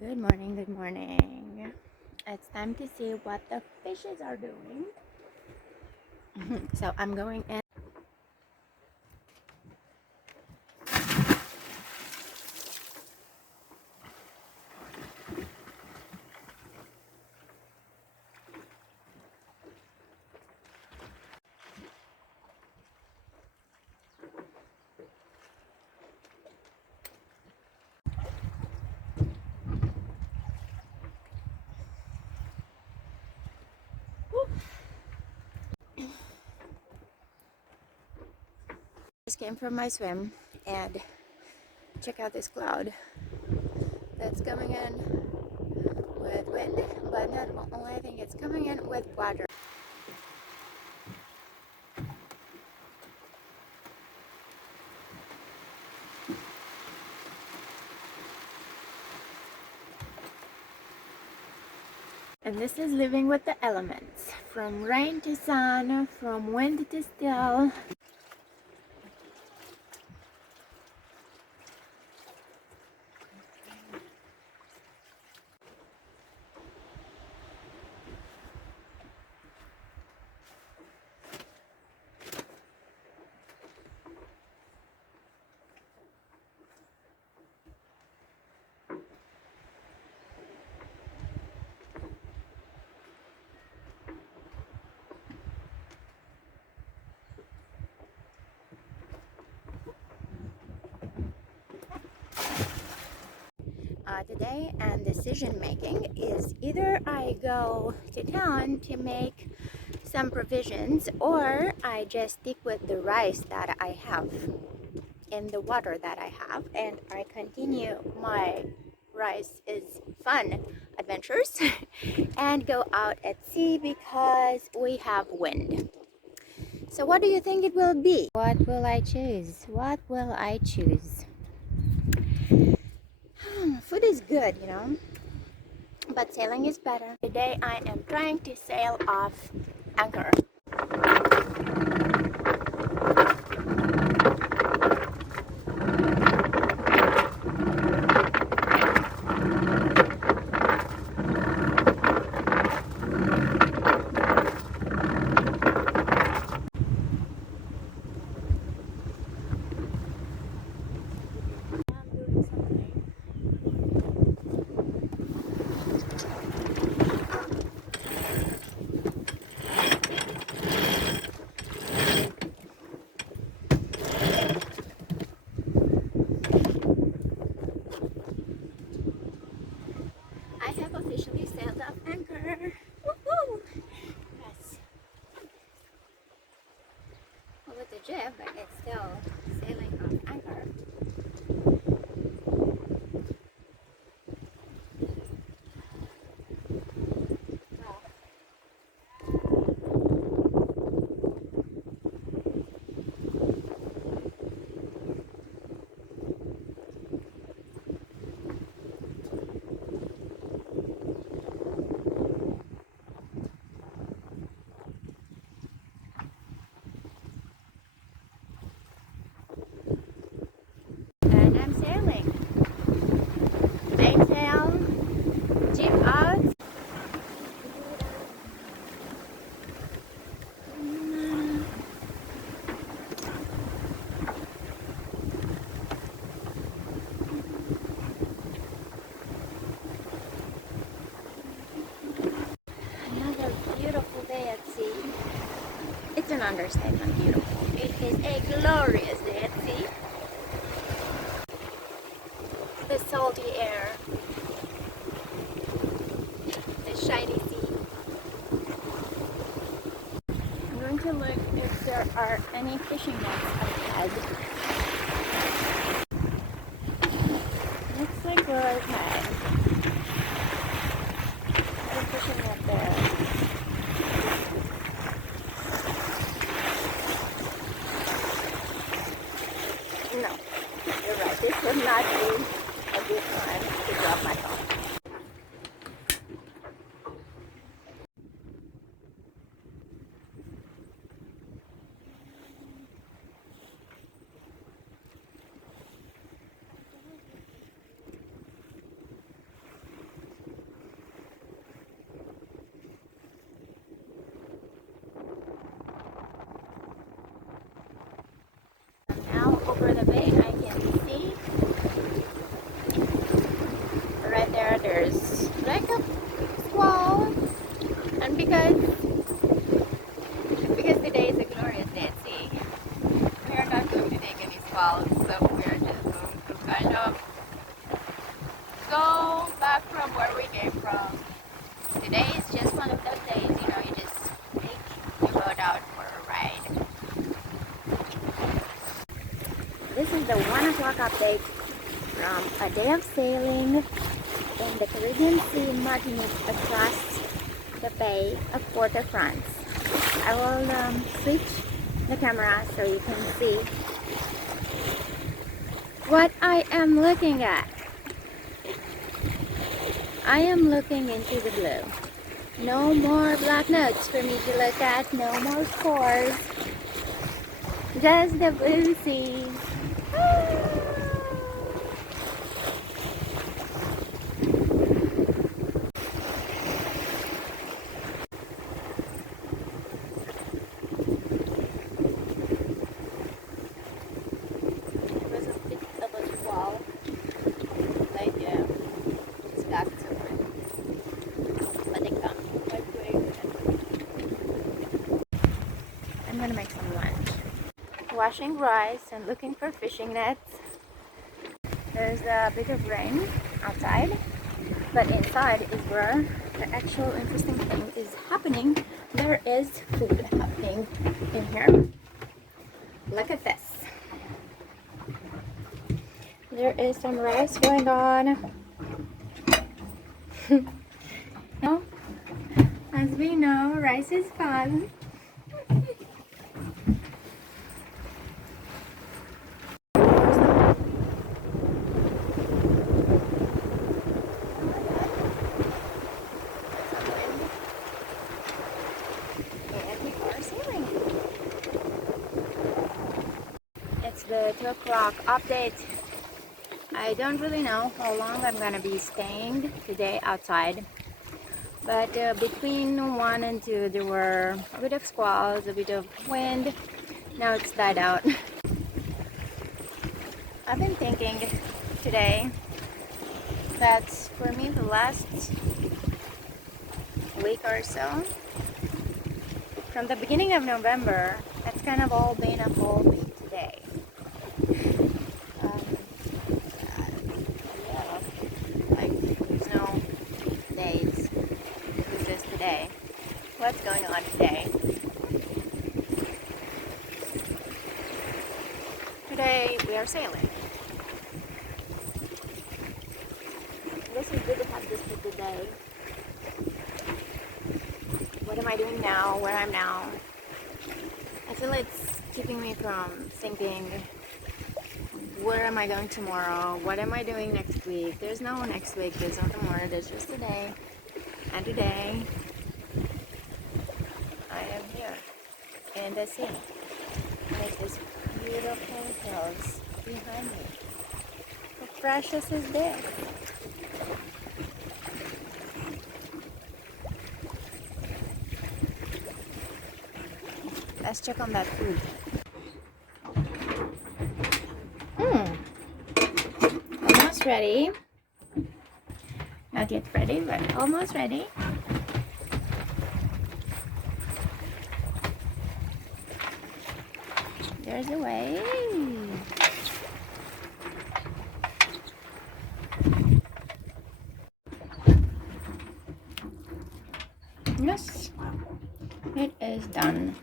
Good morning, good morning. It's time to see what the fishes are doing. So I'm going in. Just came from my swim and check out this cloud that's coming in with wind, but not only, I think it's coming in with water. And this is living with the elements, from rain to sun, from wind to still. Today and decision making is either I go to town to make some provisions or I just stick with the rice that I have in the water that I have and I continue my rice is fun adventures and go out at sea because we have wind. So what do you think it will be? What will I choose? What will I choose? Food is good, but sailing is better. Today I am trying to sail off anchor. I have officially sailed off anchor. Woohoo! Yes. Well, with the jib, but it's still sailing off anchor. Well, and I'm sailing. Mainsail, jib out. Another beautiful day at sea. It's an understatement, beautiful. It is a glorious day at sea. The salty air, the shiny sea. I'm going to look if there are any fishing nets ahead. Looks like we're okay. There's a fishing net there. No, you're right. This would not be a good time to drop my phone. over the bay, I can see right there, there's like a squall. And because today is a glorious day at sea, we are not going to take any squalls, so we are just going to kind of go back from where we came from. Today is just one of those days, you know, you just take your boat out for a ride. This is the 1 o'clock update from a day of sailing in the Caribbean Sea, Martinique, across the Bay of Port-au-France. I will switch the camera so you can see what I am looking at. I am looking into the blue. No more black notes for me to look at, no more scores. Just the blue seas. I'm gonna make some lunch. Washing rice and looking for fishing nets. There's a bit of rain outside, but inside is where the actual interesting thing is happening. There is food happening in here. Look at this. There is some rice going on. Now, as we know, rice is fun. It's the 2 o'clock update. I don't really know how long I'm gonna be staying today outside, but between 1 and 2 there were a bit of squalls, a bit of wind. Now it's died out. I've been thinking today that for me the last week or so, from the beginning of November, it's kind of all been a whole week today. Yeah, like there's no days. It's just today. What's going on today? Today we are sailing. This is good to have this for today. What am I doing now? Where I'm now? I feel it's keeping me from thinking, where am I going tomorrow? What am I doing next week? There's no next week, there's no tomorrow, there's just today. And today, I am here in the sea with these beautiful hills behind me. How precious is this? Let's check on that food. Almost ready. Not yet ready, but almost ready. There's a way. Yes, it is done.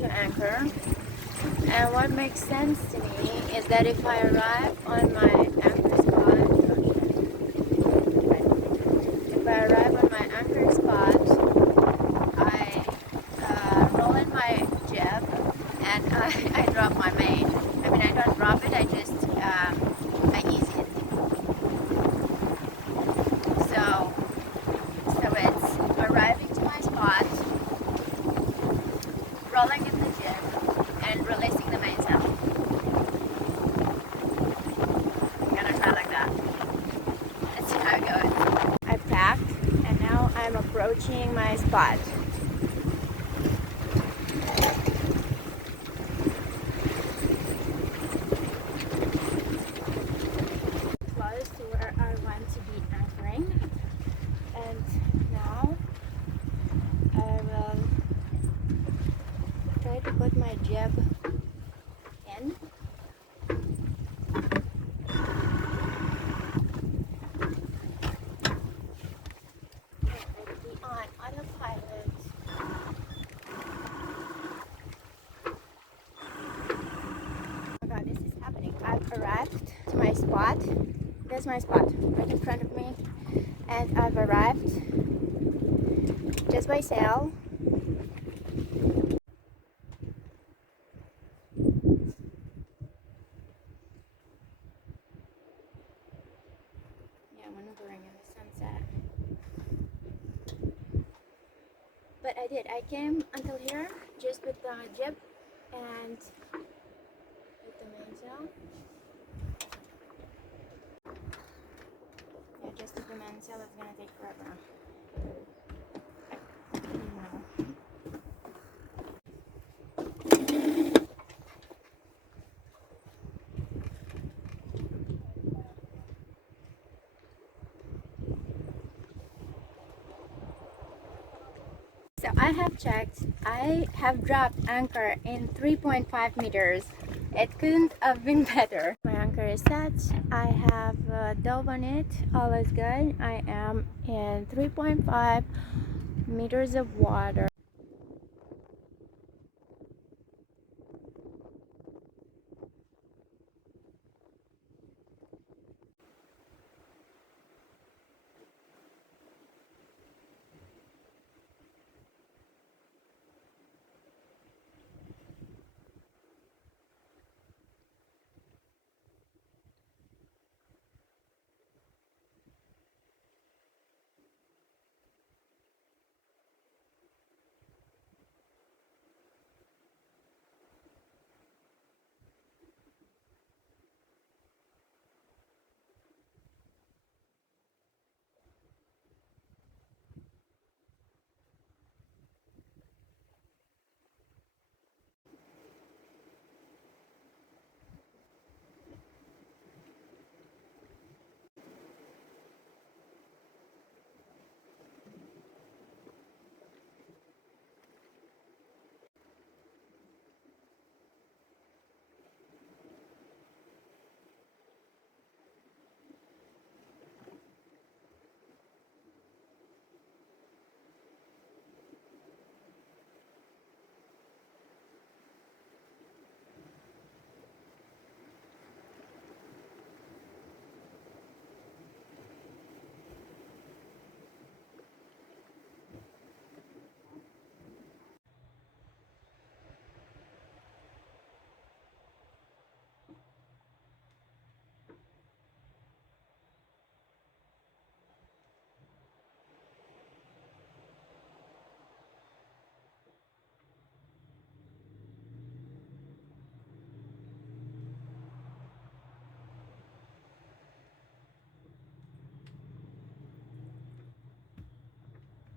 to anchor. And what makes sense to me is that if I arrive on my anchor spot, I roll in my jib and I drop my main. I mean, I don't drop it, I just I ease it. So it's arriving to my spot, rolling in the jib, and releasing the mainsail. I'm gonna try like that. Let's see how it goes. I packed and now I'm approaching my spot. Close to where I want to be anchoring, and now I will try to put my jib in. Be on autopilot. Oh my god, this is happening. I've arrived to my spot. There's my spot right in front of me, and I've arrived just by sail. Yeah, maneuvering in the sunset. But I did. I came until here just with the jib and with the mainsail. Yeah, just with the mainsail is gonna take forever. So I have checked. I have dropped anchor in 3.5 meters. It couldn't have been better. My anchor is set. I have dove on it. All is good. I am in 3.5 meters of water.